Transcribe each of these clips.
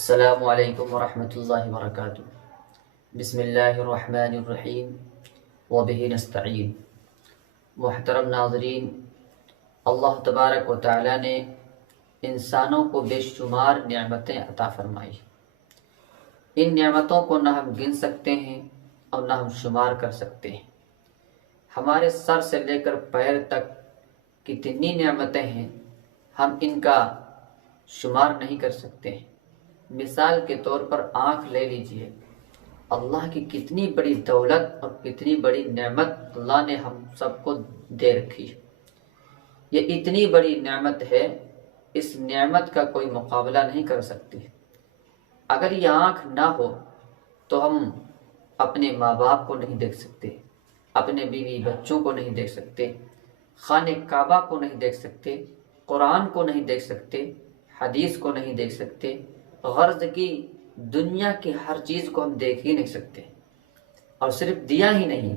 السلام علیکم ورحمۃ اللہ وبرکاتہ۔ بسم اللہ الرحمن الرحیم وبہ نستعین۔ محترم ناظرین، اللہ تبارک و تعالی نے انسانوں کو بے شمار نعمتیں عطا فرمائی۔ ان نعمتوں کو نہ ہم گن سکتے ہیں اور نہ ہم شمار کر سکتے ہیں۔ ہمارے سر سے لے کر پیر تک کتنی نعمتیں ہیں، ہم ان کا شمار نہیں کر سکتے ہیں۔ مثال کے طور پر آنکھ لے لیجئے، اللہ کی کتنی بڑی دولت اور کتنی بڑی نعمت اللہ نے ہم سب کو دے رکھی۔ یہ اتنی بڑی نعمت ہے، اس نعمت کا کوئی مقابلہ نہیں کر سکتی۔ اگر یہ آنکھ نہ ہو تو ہم اپنے ماں باپ کو نہیں دیکھ سکتے، اپنے بیوی بچوں کو نہیں دیکھ سکتے، خانہ کعبہ کو نہیں دیکھ سکتے، قرآن کو نہیں دیکھ سکتے، حدیث کو نہیں دیکھ سکتے، غرض کی دنیا کی ہر چیز کو ہم دیکھ ہی نہیں سکتے۔ اور صرف دیا ہی نہیں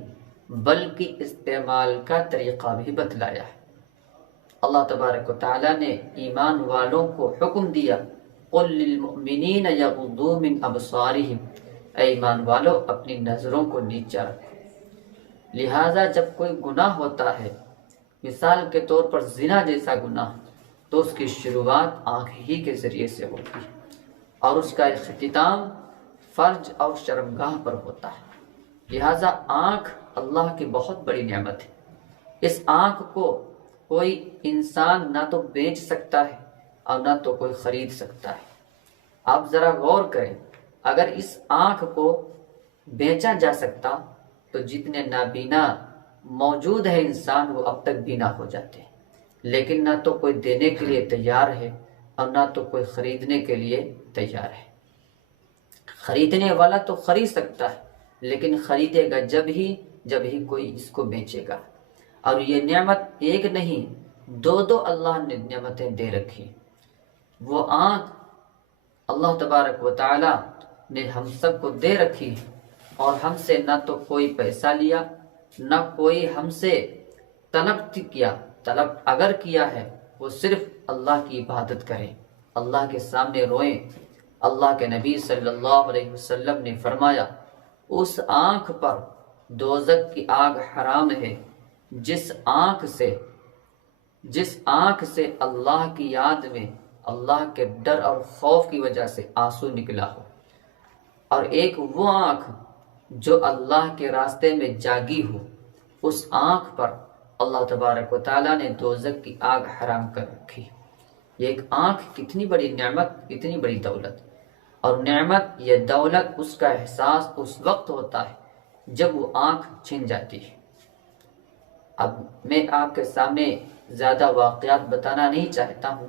بلکہ استعمال کا طریقہ بھی بتلایا ہے۔ اللہ تبارک و تعالیٰ نے ایمان والوں کو حکم دیا، قُلْ لِلْمُؤْمِنِينَ يَغُضُّوا مِنْ أَبْصَارِهِمْ، اے ایمان والو اپنی نظروں کو نیچا رکھو۔ لہٰذا جب کوئی گناہ ہوتا ہے، مثال کے طور پر زنا جیسا گناہ، تو اس کی شروعات آنکھ ہی کے ذریعے سے ہوتی ہے اور اس کا اختتام فرج اور شرمگاہ پر ہوتا ہے۔ لہٰذا آنکھ اللہ کی بہت بڑی نعمت ہے۔ اس آنکھ کو کوئی انسان نہ تو بیچ سکتا ہے اور نہ تو کوئی خرید سکتا ہے۔ آپ ذرا غور کریں، اگر اس آنکھ کو بیچا جا سکتا تو جتنے نابینا موجود ہے انسان وہ اب تک بینا ہو جاتے ہیں، لیکن نہ تو کوئی دینے کے لیے تیار ہے اور نہ تو کوئی خریدنے کے لیے تیار ہے۔ خریدنے والا تو خرید سکتا ہے، لیکن خریدے گا جب ہی کوئی اس کو بیچے گا۔ اور یہ نعمت ایک نہیں، دو اللہ نے نعمتیں دے رکھی۔ وہ آنکھ اللہ تبارک و تعالی نے ہم سب کو دے رکھی، اور ہم سے نہ تو کوئی پیسہ لیا، نہ کوئی ہم سے طلب کیا۔ طلب اگر کیا ہے وہ صرف اللہ کی عبادت کریں، اللہ کے سامنے روئیں۔ اللہ کے نبی صلی اللہ علیہ وسلم نے فرمایا، اس آنکھ پر دوزخ کی آگ حرام ہے جس آنکھ سے اللہ کی یاد میں، اللہ کے ڈر اور خوف کی وجہ سے آنسو نکلا ہو، اور ایک وہ آنکھ جو اللہ کے راستے میں جاگی ہو، اس آنکھ پر اللہ تبارک و تعالیٰ نے دوزخ کی آگ حرام کر رکھی۔ یہ ایک آنکھ کتنی بڑی نعمت، کتنی بڑی دولت، اور نعمت یہ دولت اس کا احساس اس وقت ہوتا ہے جب وہ آنکھ چھن جاتی ہے۔ اب میں آپ کے سامنے زیادہ واقعات بتانا نہیں چاہتا ہوں۔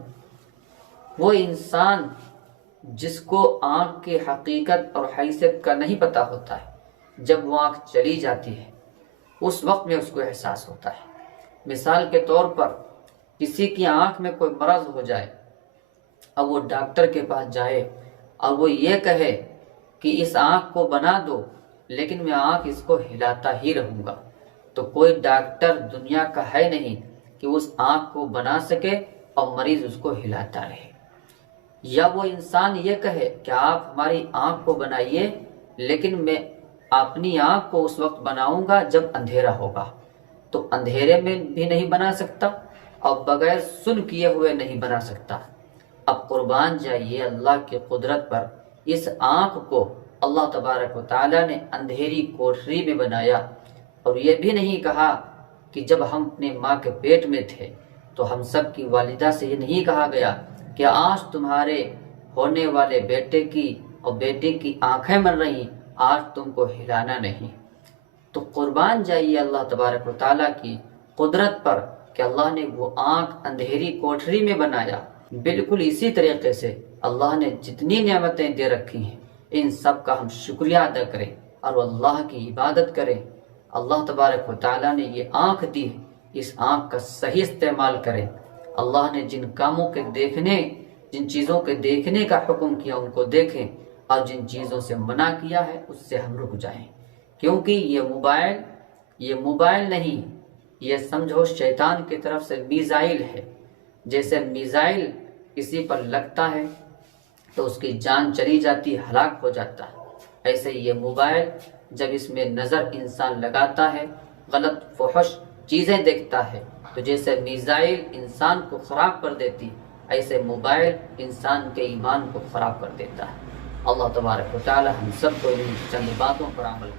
وہ انسان جس کو آنکھ کی حقیقت اور حیثیت کا نہیں پتہ ہوتا ہے، جب وہ آنکھ چلی جاتی ہے اس وقت میں اس کو احساس ہوتا ہے۔ مثال کے طور پر کسی کی آنکھ میں کوئی مرض ہو جائے، اب وہ ڈاکٹر کے پاس جائے اور وہ یہ کہے کہ اس آنکھ کو بنا دو، لیکن میں آنکھ اس کو ہلاتا ہی رہوں گا، تو کوئی ڈاکٹر دنیا کا ہے نہیں کہ اس آنکھ کو بنا سکے اور مریض اس کو ہلاتا رہے۔ یا وہ انسان یہ کہے کہ آپ ہماری آنکھ کو بنائیے، لیکن میں اپنی آنکھ کو اس وقت بناؤں گا جب اندھیرا ہوگا، تو اندھیرے میں بھی نہیں بنا سکتا اور بغیر سن کیے ہوئے نہیں بنا سکتا۔ اب قربان جائیے اللہ کی قدرت پر، اس آنکھ کو اللہ تبارک و تعالیٰ نے اندھیری کوٹری میں بنایا، اور یہ بھی نہیں کہا کہ جب ہم اپنے ماں کے پیٹ میں تھے تو ہم سب کی والدہ سے یہ نہیں کہا گیا کہ آج تمہارے ہونے والے بیٹے کی اور بیٹی کی آنکھیں بن رہی، آج تم کو ہلانا نہیں۔ تو قربان جائیے اللہ تبارک و تعالیٰ کی قدرت پر کہ اللہ نے وہ آنکھ اندھیری کوٹری میں بنایا۔ بالکل اسی طریقے سے اللہ نے جتنی نعمتیں دے رکھی ہیں، ان سب کا ہم شکریہ ادا کریں اور اللہ کی عبادت کریں۔ اللہ تبارک و تعالیٰ نے یہ آنکھ دی، اس آنکھ کا صحیح استعمال کریں۔ اللہ نے جن کاموں کے دیکھنے، جن چیزوں کے دیکھنے کا حکم کیا ان کو دیکھیں، اور جن چیزوں سے منع کیا ہے اس سے ہم رک جائیں، کیونکہ یہ موبائل نہیں، یہ سمجھو شیطان کی طرف سے میزائل ہے۔ جیسے میزائل کسی پر لگتا ہے تو اس کی جان چلی جاتی، ہلاک ہو جاتا ہے۔ ایسے یہ موبائل جب اس میں نظر انسان لگاتا ہے، غلط فحش چیزیں دیکھتا ہے، تو جیسے میزائل انسان کو خراب کر دیتی، ایسے موبائل انسان کے ایمان کو خراب کر دیتا ہے۔ اللہ تبارک و تعالی ہم سب کو ان چند باتوں پر عمل